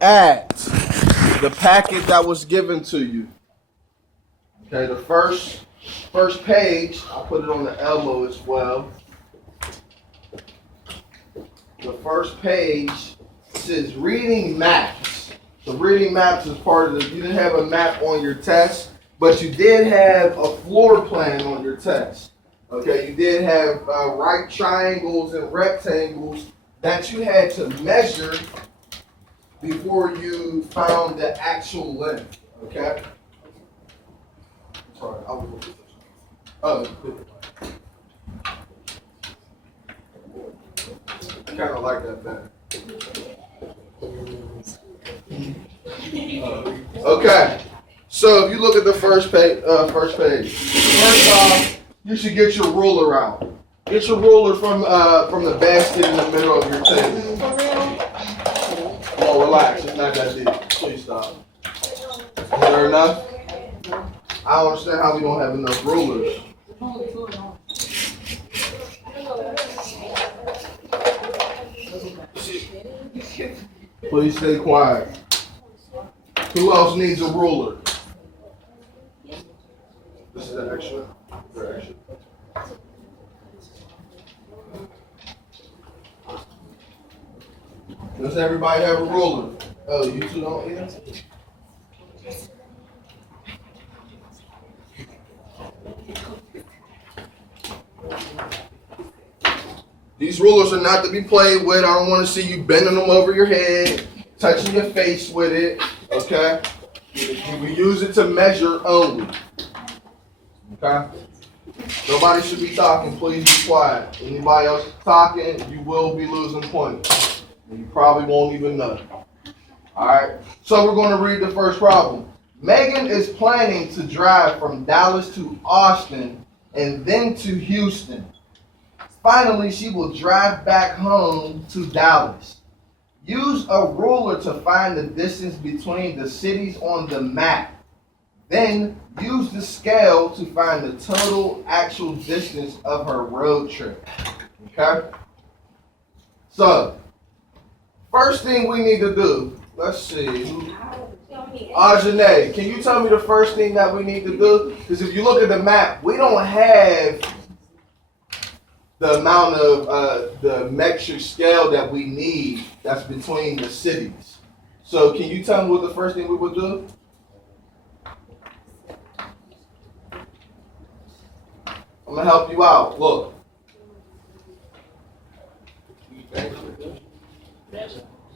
at the packet that was given to you. Okay, the first page, I'll put it on the elbow as well. The first page says reading maps. So reading maps is part of you didn't have a map on your test, but you did have a floor plan on your test. Okay, you did have right triangles and rectangles that you had to measure before you found the actual length. Okay? Sorry, I was looking. Oh, I kind of like that better. Okay, so if you look at the first page, first off, you should get your ruler out. Get your ruler from the basket in the middle of your table. Oh, relax, it's not that deep. Please stop. Is there enough? I don't understand how we don't have enough rulers. Please stay quiet. Who else needs a ruler? This is an extra. Does everybody have a ruler? Oh, you two don't either? These rulers are not to be played with. I don't want to see you bending them over your head, touching your face with it, okay? We use it to measure only, okay? Nobody should be talking. Please be quiet. Anybody else talking, you will be losing points. And you probably won't even know. All right? So we're going to read the first problem. Megan is planning to drive from Dallas to Austin and then to Houston. Finally, she will drive back home to Dallas. Use a ruler to find the distance between the cities on the map. Then use the scale to find the total actual distance of her road trip. Okay? So, first thing we need to do, let's see. Ajane, can you tell me the first thing that we need to do? Because if you look at the map, we don't have the amount of the metric scale that we need that's between the cities. So can you tell me what the first thing we would do? I'm going to help you out. Look.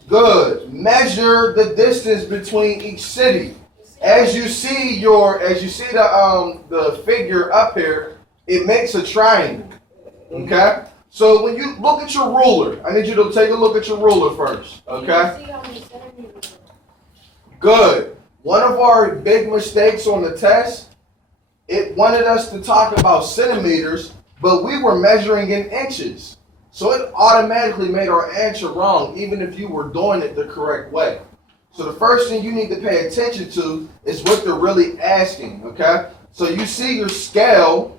Good. Measure the distance between each city. As you see the figure up here, it makes a triangle. Okay? So when you look at your ruler, I need you to take a look at your ruler first. Okay? Good. One of our big mistakes on the test, it wanted us to talk about centimeters, but we were measuring in inches. So it automatically made our answer wrong, even if you were doing it the correct way. So the first thing you need to pay attention to is what they're really asking, okay? So you see your scale,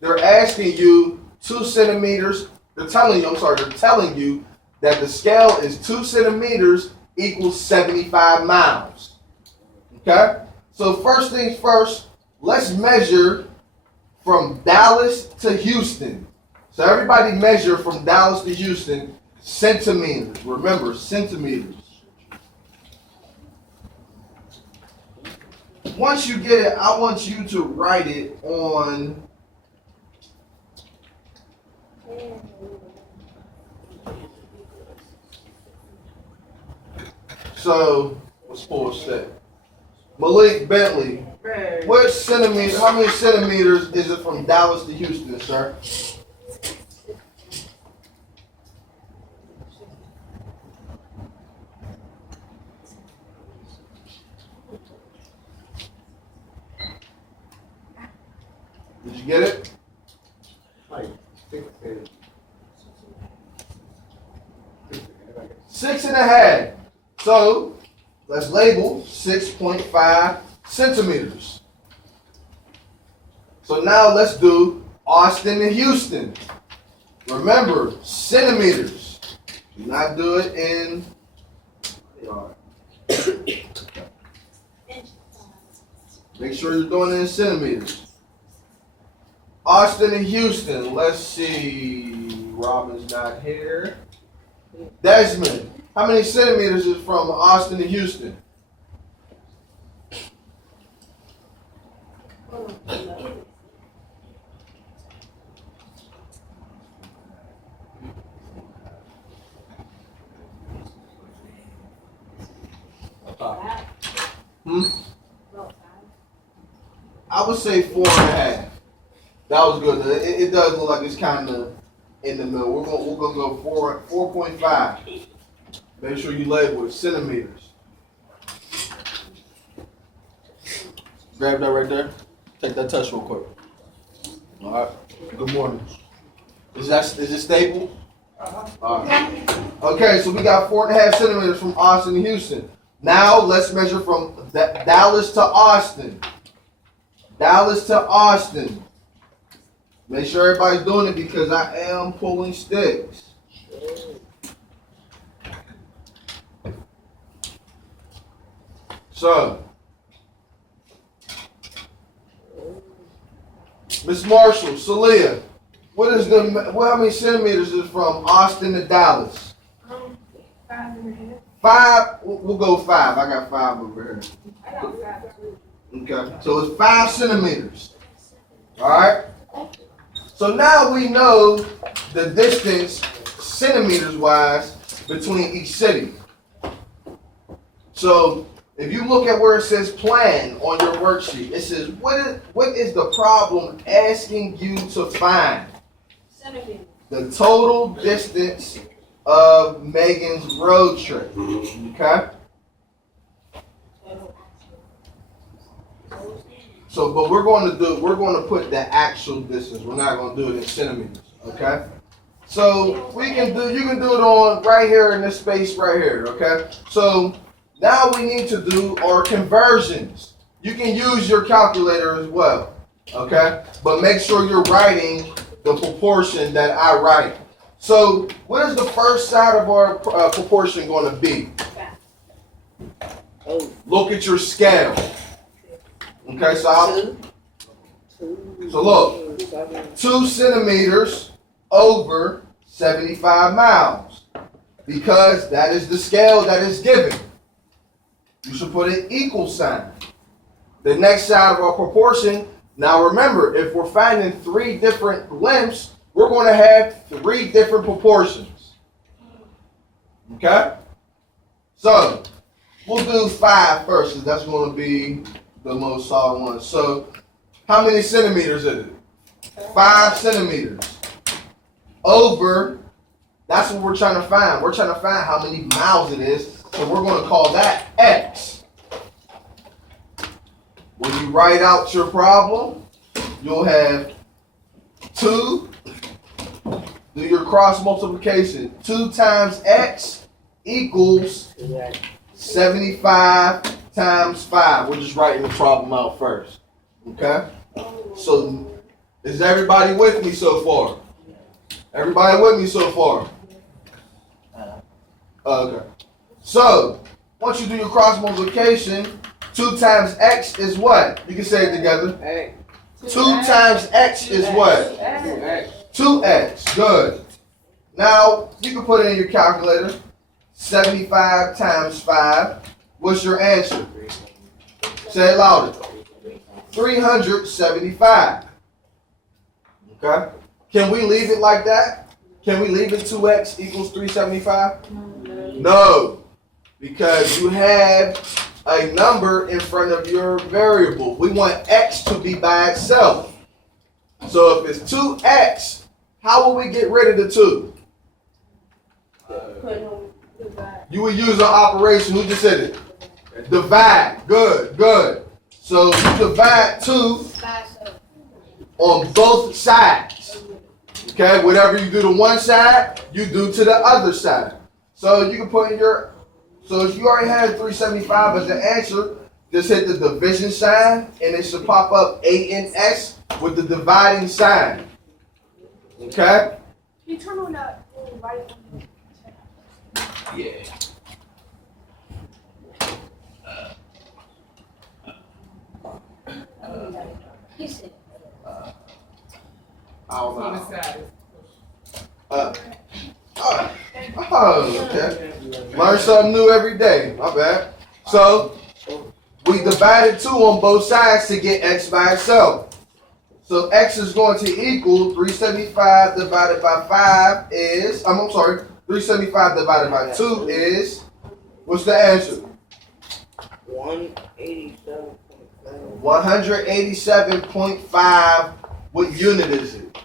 they're asking you 2 centimeters. They're telling you that the scale is 2 centimeters equals 75 miles. Okay? So first things first, let's measure from Dallas to Houston. So everybody measure from Dallas to Houston centimeters. Remember, centimeters. Once you get it, I want you to write it on so let's pull a set. Malik Bentley, how many centimeters is it from Dallas to Houston, sir? Did you get it? 6.5. So let's label 6.5 centimeters. So now let's do Austin and Houston. Remember, centimeters. Do not do it in Make sure you're doing it in centimeters. Austin and Houston. Let's see. Robin's not here. Desmond, how many centimeters is from Austin to Houston? I would say 4.5. That was good. It does look like it's kind of in the middle. We're gonna go 4.5. Make sure you label it centimeters. Grab that right there. Take that touch real quick. All right. Good morning. Is it stable? All right. Okay, so we got 4.5 centimeters from Austin to Houston. Now let's measure from Dallas to Austin. Dallas to Austin. Make sure everybody's doing it because I am pulling sticks. So, Miss Marshall, Celia, how many centimeters is from Austin to Dallas? 5.5. 5. We'll go 5. I got 5 over here. I got 5 too. Okay, so it's 5 centimeters. All right. So now we know the distance, centimeters wise, between each city. So if you look at where it says plan on your worksheet, it says what is the problem asking you to find? Centimeters. The total distance of Megan's road trip. Okay. So, but we're going to put the actual distance. We're not going to do it in centimeters. Okay. So you can do it on right here in this space right here. Okay. So now we need to do our conversions. You can use your calculator as well. Okay. But make sure you're writing the proportion that I write. So what is the first side of our proportion going to be? Look at your scale. Okay, so look, 2 centimeters over 75 miles. Because that is the scale that is given. You should put an equal sign. The next side of our proportion, now remember, if we're finding 3 different lengths, we're going to have 3 different proportions. Okay? So, we'll do 5 first, because that's going to be the most solid one. So, how many centimeters is it? 5 centimeters. Over, that's what we're trying to find. We're trying to find how many miles it is. So, we're going to call that X. When you write out your problem, you'll have 2. Do your cross multiplication. 2 times X equals 75 times 5. We're just writing the problem out first. Okay? So, is everybody with me so far? Everybody with me so far? Okay. So, once you do your cross multiplication, 2 times X is what? You can say it together. 2 times X is what? 2X. Good. Now, you can put it in your calculator. 75 times 5. What's your answer? Say it louder. 375. Okay? Can we leave it like that? Can we leave it 2X equals 375? No. Because you have a number in front of your variable. We want X to be by itself. So if it's 2X, how will we get rid of the 2? You would use an operation. Who just said it? Divide. Good, good. So you divide 2 on both sides. Okay, whatever you do to one side, you do to the other side. So you can put in your, so if you already had 375 as the answer, just hit the division sign and it should pop up 8NS with the dividing sign. Okay? You turn on that right one. Yeah. On the mile. side. Okay. Learn something new every day. My bad. So we divided 2 on both sides to get x by itself. So x is going to equal 375 divided by 5 is, I'm sorry, 375 divided by 2 is, what's the answer? 187.5. 187.5. What unit is it?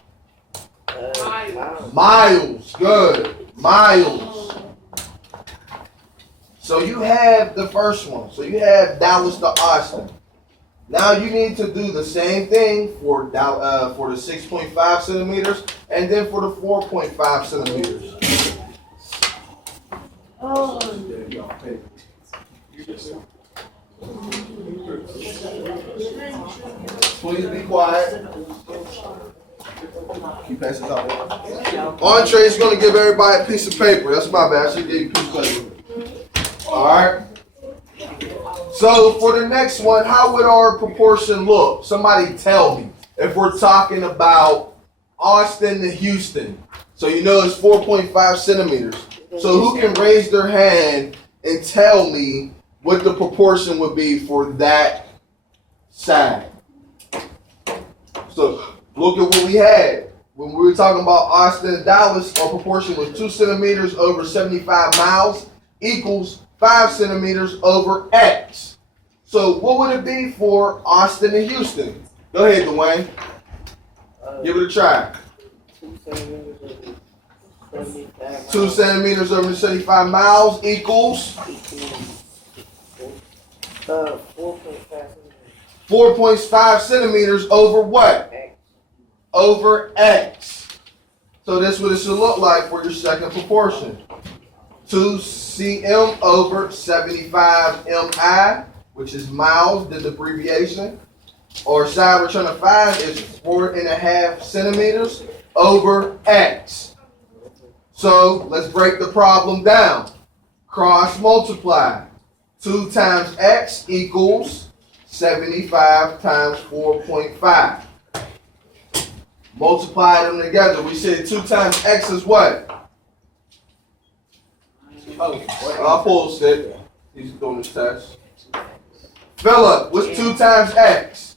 Miles. Miles. Good. Miles. So you have the first one. So you have Dallas to Austin. Now you need to do the same thing for the 6.5 centimeters and then for the 4.5 centimeters. Please be quiet. Keep passing out. Entree is going to give everybody a piece of paper. That's my bad. I should give you a piece of paper. All right. So for the next one, how would our proportion look? Somebody tell me. If we're talking about Austin to Houston. So you know it's 4.5 centimeters. So who can raise their hand and tell me what the proportion would be for that side? So look at what we had. When we were talking about Austin and Dallas, our proportion was 2 centimeters over 75 miles equals 5 centimeters over X. So what would it be for Austin and Houston? Go ahead, Dwayne. Give it a try. 2 centimeters 2 centimeters over over 75 75 miles equals 4.5 4.5 centimeters over what? X. Over X. So that's what it should look like for your second proportion. 2 cm over 75 mi, which is miles, the abbreviation. Or side we're trying to find is 4.5 centimeters over X. So let's break the problem down. Cross multiply. 2 times X equals 75 times 4.5. Multiply them together. We said 2 times X is what? I'll pull a stick. He's doing this test. Philip, what's 2 times X?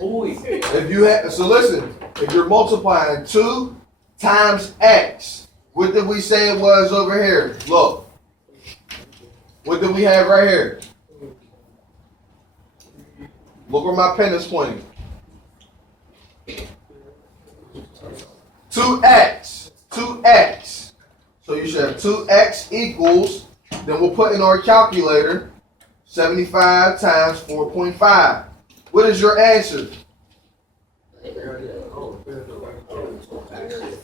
If you have, so listen, if you're multiplying 2 times X, what did we say it was over here? Look. What do we have right here? Look where my pen is pointing. 2x. 2x. So you should have 2x equals, then we'll put in our calculator, 75 times 4.5. What is your answer?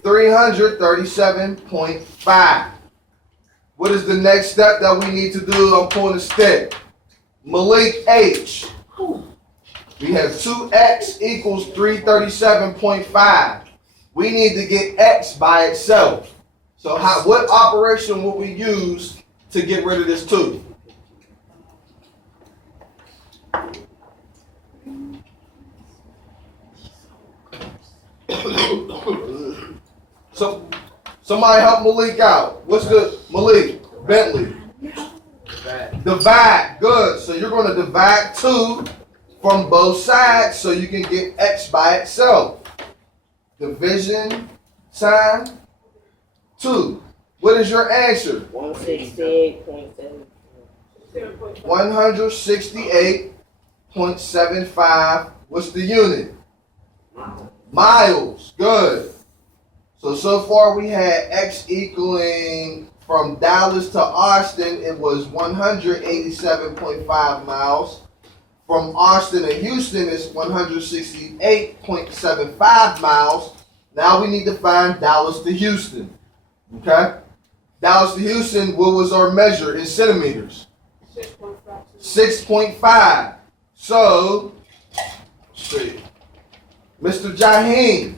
337.5. What is the next step that we need to do? I'm pulling a stick. Malik H. We have 2x equals 337.5. We need to get x by itself. So what operation will we use to get rid of this 2? So somebody help Malik out. What's the Malik? Bentley. Divide. Good. So you're going to divide 2 from both sides so you can get x by itself. Division sign 2. What is your answer? 168.7. 168.75. What's the unit? Miles. Good. So far we had x equaling from Dallas to Austin, it was 187.5 miles. From Austin to Houston, it's 168.75 miles. Now we need to find Dallas to Houston. Okay? Dallas to Houston, what was our measure in centimeters? 6.5. 6.5. So, let's see. Mr. Jaheem,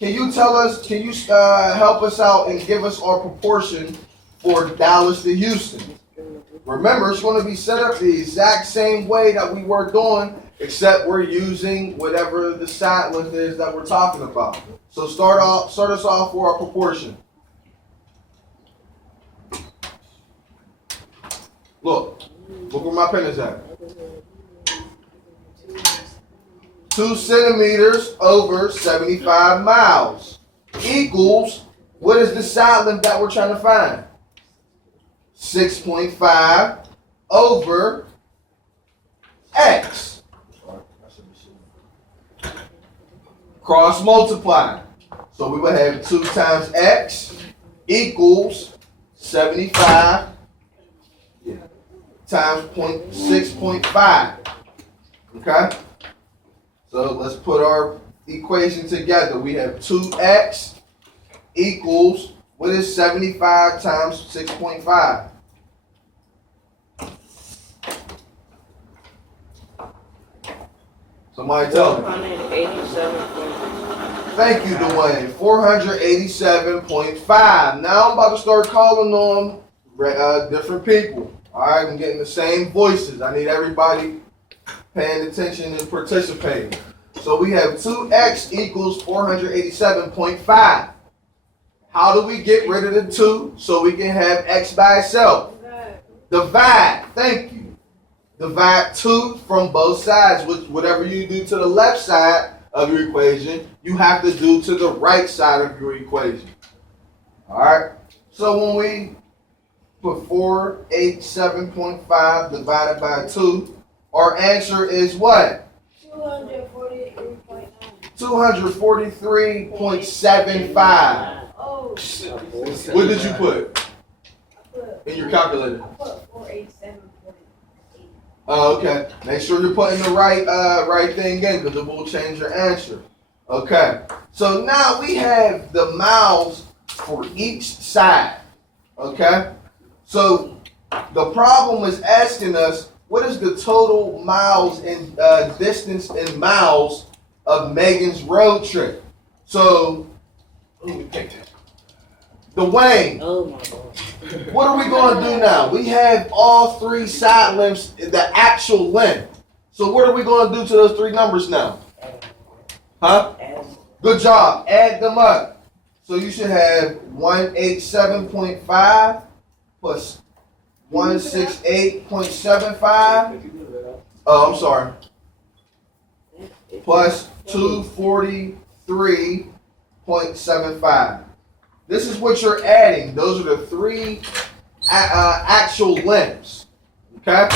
can you tell us, help us out and give us our proportion for Dallas to Houston? Remember, it's going to be set up the exact same way that we were doing except we're using whatever the side length is that we're talking about. So start us off for our proportion. Look where my pen is at. 2 centimeters over 75 miles equals, what is the side length that we're trying to find? 6.5 over x. Cross multiply. So we would have 2 times x equals 75 times 6.5. Okay? So let's put our equation together. We have 2x equals, what is 75 times 6.5? Somebody tell me. 487. Thank you, Dwayne. 487.5. Now I'm about to start calling on different people. All right, I'm getting the same voices. I need everybody paying attention and participating. So we have 2x equals 487.5. How do we get rid of the 2 so we can have x by itself? Divide. Thank you. Divide 2 from both sides. Whatever you do to the left side of your equation, you have to do to the right side of your equation. All right? So when we put 487.5 divided by 2, our answer is what? 243.9. 243.75. Oh, What did you put I put in your calculator? 487.8. Oh, okay. Make sure you're putting the right thing in, because it will change your answer. Okay. So now we have the miles for each side. Okay. So the problem is asking us, what is the total miles in distance in miles of Megan's road trip? So, let me take that. Dwayne, Oh my God. what are we going to do now? We have all 3 side lengths, the actual length. So what are we going to do to those 3 numbers now? Huh? Good job. Add them up. So you should have 187.5 plus 168.75. Oh, I'm sorry. Plus 243.75. This is what you're adding. Those are the 3 actual lengths. Okay?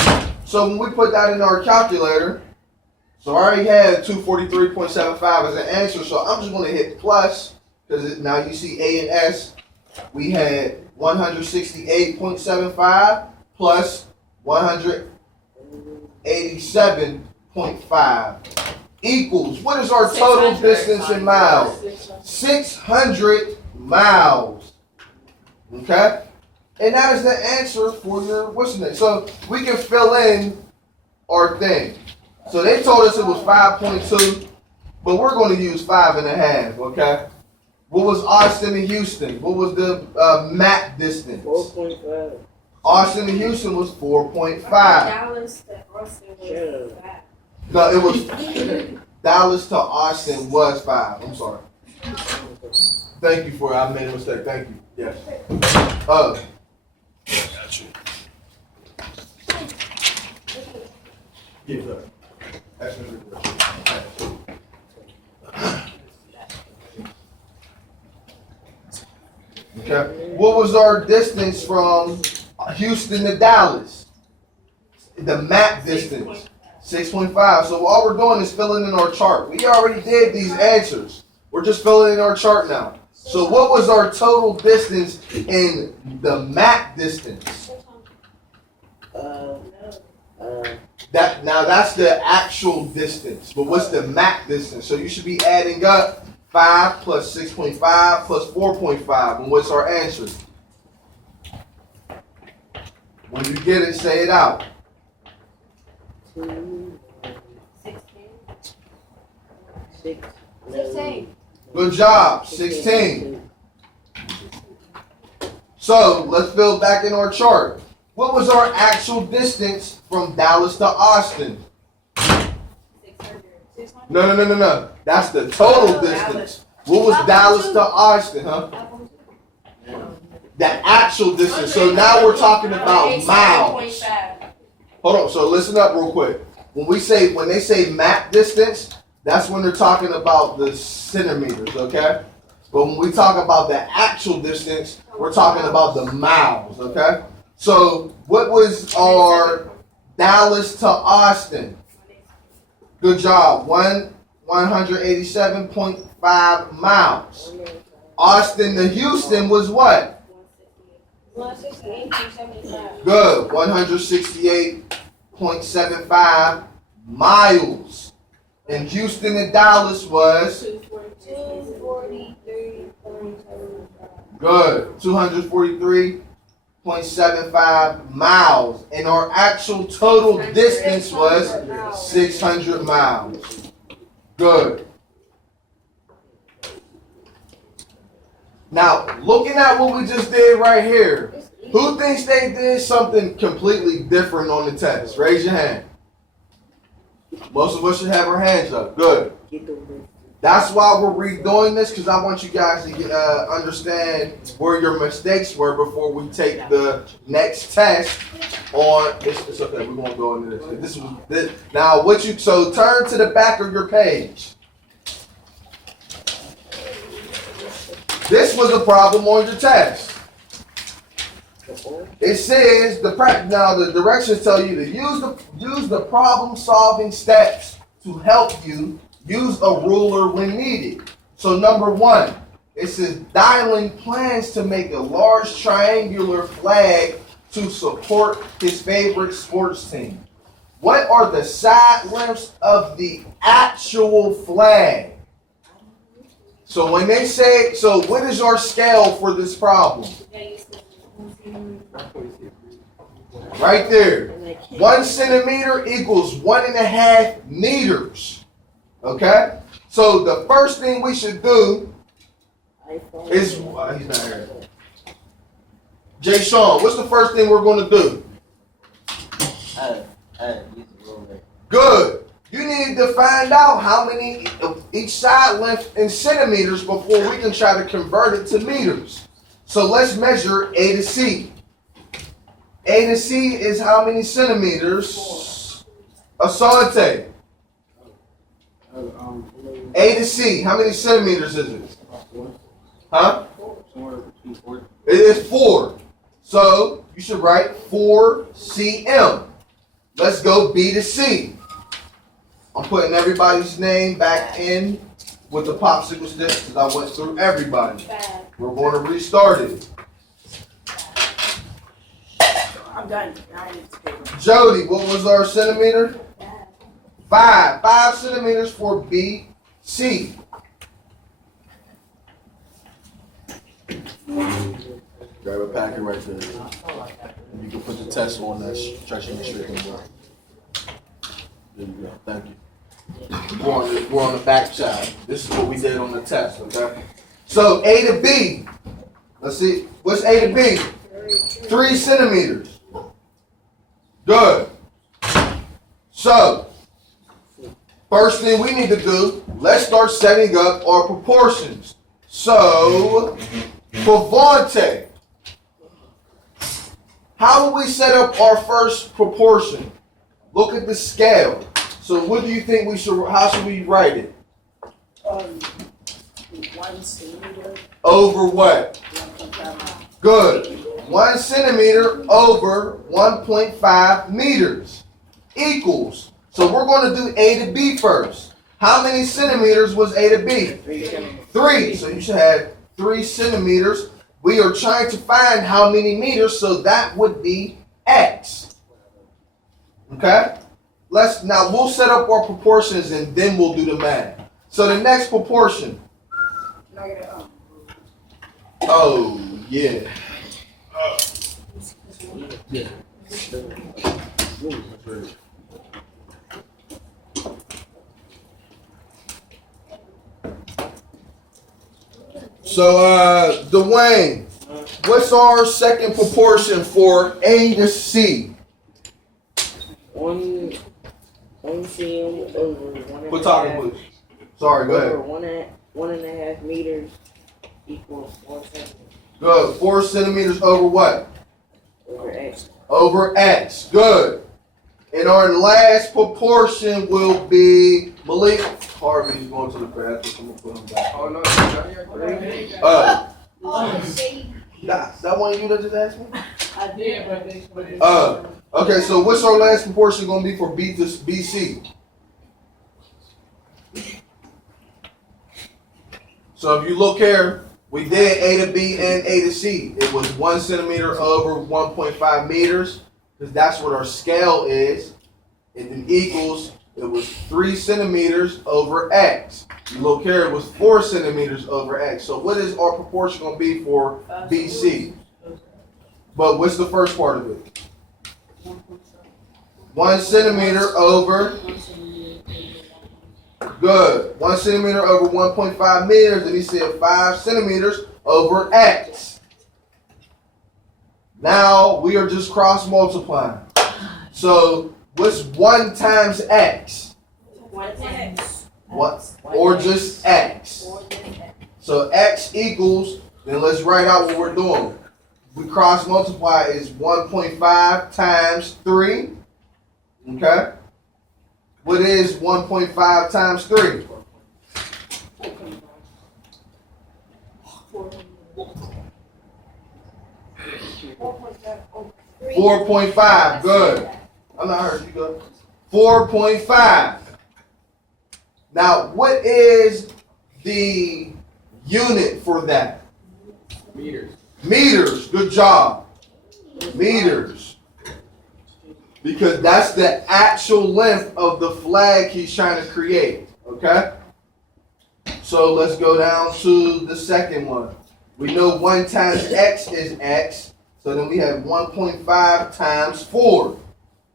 So when we put that in our calculator, so I already had 243.75 as an answer, so I'm just going to hit plus, because now you see A and S. We had 168.75 plus 187.5 equals, what is our total distance in miles? 600 miles. Okay? And that is the answer for your what's the name. So we can fill in our thing. So they told us it was 5.2, but we're going to use 5.5. Okay? What was Austin and Houston? What was the map distance? 4.5. Austin and Houston was 4.5. Dallas to Austin was Sure. 5. No, it was Dallas to Austin was 5. I'm sorry. Thank you for it. I made a mistake. Thank you. Yes. Got you. Yeah, look. That's my question. Okay. What was our distance from Houston to Dallas? The map distance. 6.5. So all we're doing is filling in our chart. We already did these answers. We're just filling in our chart now. So what was our total distance in the map distance? That's the actual distance. But what's the map distance? So you should be adding up 5 plus 6.5 plus 4.5. And what's our answer? When you get it, say it out. 16. Good job. 16. So let's fill back in our chart. What was our actual distance from Dallas to Austin? No. That's the total distance. What was Dallas to Austin, huh? The actual distance. So now we're talking about miles. Hold on. So listen up real quick. When they say map distance, that's when they're talking about the centimeters, okay? But when we talk about the actual distance, we're talking about the miles, okay? So what was our Dallas to Austin? Good job. 187.5 miles. Austin to Houston was what? 168.75. Good. 168.75 miles. And Houston to Dallas was 243.75. good. 243.75 miles. And our actual total distance was 600 miles. Good. Now, looking at what we just did right here, who thinks they did something completely different on the test? Raise your hand. Most of us should have our hands up. Good. That's why we're redoing this, because I want you guys to understand where your mistakes were before we take the next test on. It's okay. We're gonna go into this. Now, so turn to the back of your page. This was a problem on your test. It says the directions tell you to use the problem solving steps to help you use a ruler when needed. So number 1, it says Dylan plans to make a large triangular flag to support his favorite sports team. What are the side lengths of the actual flag? So when they say, so what is our scale for this problem? Right there. 1 centimeter equals 1.5 meters. Okay? So the first thing we should do is, he's not here. Jay Sean, what's the first thing we're going to do? Good. You need to find out how many of each side length in centimeters before we can try to convert it to meters. So let's measure A to C. A to C is how many centimeters? Asante. A to C, how many centimeters is it? Huh? It is 4. So you should write 4 cm. Let's go B to C. I'm putting everybody's name back in with the popsicle stick because I went through everybody. We're going to restart it. I'm done. Jody, what was our centimeter? 5. 5 centimeters for B, C. Grab a packet right there. You can put the test on that. Try to make sure it can work. There you go. Thank you. We're on the back side. This is what we did on the test, okay? So A to B. Let's see. What's A to B? 3 centimeters. Good. So, first thing we need to do, let's start setting up our proportions. So, for Vontae, how do we set up our first proportion? Look at the scale. So what do you think how should we write it? 1 centimeter. Over what? 1.5 miles. Good. 1 centimeter over 1.5 meters equals. So we're going to do A to B first. How many centimeters was A to B? 3. So you should have 3 centimeters. We are trying to find how many meters, so that would be X. Okay? Now we'll set up our proportions and then we'll do the math. So the next proportion. Oh, yeah. So, Dwayne, what's our second proportion for A to C? 1 One cm over one Quit and a talking, half. please. Sorry, go Over ahead. 1.5 meters equals 4 centimeters Good. 4 centimeters over what? over x. Over X. Good. And our last proportion will be Malik. Harvey's going to the bathroom. I'm gonna put him back. Oh no, it's not here. That one you that just asked me? I did, but they. Okay, so what's our last proportion gonna be for B to BC? So if you look here, we did A to B and A to C. It was 1 centimeter over 1.5 meters, because that's what our scale is. And then equals, it was 3 centimeters over X. You look here, it was 4 centimeters over X. So what is our proportion gonna be for BC? But what's the first part of it? 1 centimeter over, good. 1 centimeter over 1.5 meters, and he said 5 centimeters over X. Now we are just cross multiplying. So what's 1 times X? What? Or just X. So X equals, then let's write out what we're doing. We cross multiply is 1.5 times 3. Okay? What is 1.5 times 3? 4.5. Good. I'm not hurt. You go. 4.5. Now, what is the unit for that? Meters. Meters. Good job. Meters. Because that's the actual length of the flag he's trying to create. Okay? So let's go down to the second one. We know 1 times X is X. So then we have 1.5 times 4.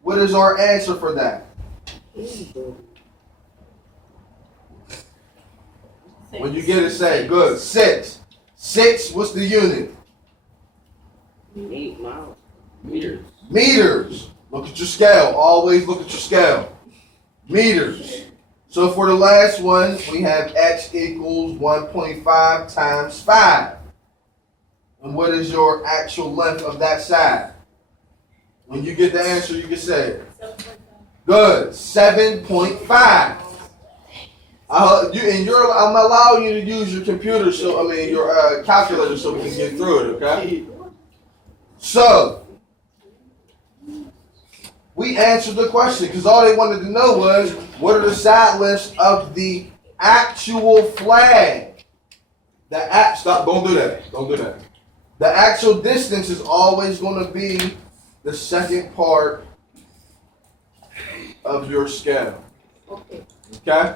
What is our answer for that? When you get it, say it. Good. 6. 6, what's the unit? 8 miles. Meters. Meters. Look at your scale. Always look at your scale. Meters. So for the last one, we have X equals 1.5 times 5. And what is your actual length of that side? When you get the answer, you can say it. Good. 7.5. I'm allowing you to use your computer, your calculator, so we can get through it. Okay. So we answered the question because all they wanted to know was what are the side lengths of the actual flag. Stop! Don't do that. Don't do that. The actual distance is always going to be the second part of your scale. Okay. Okay?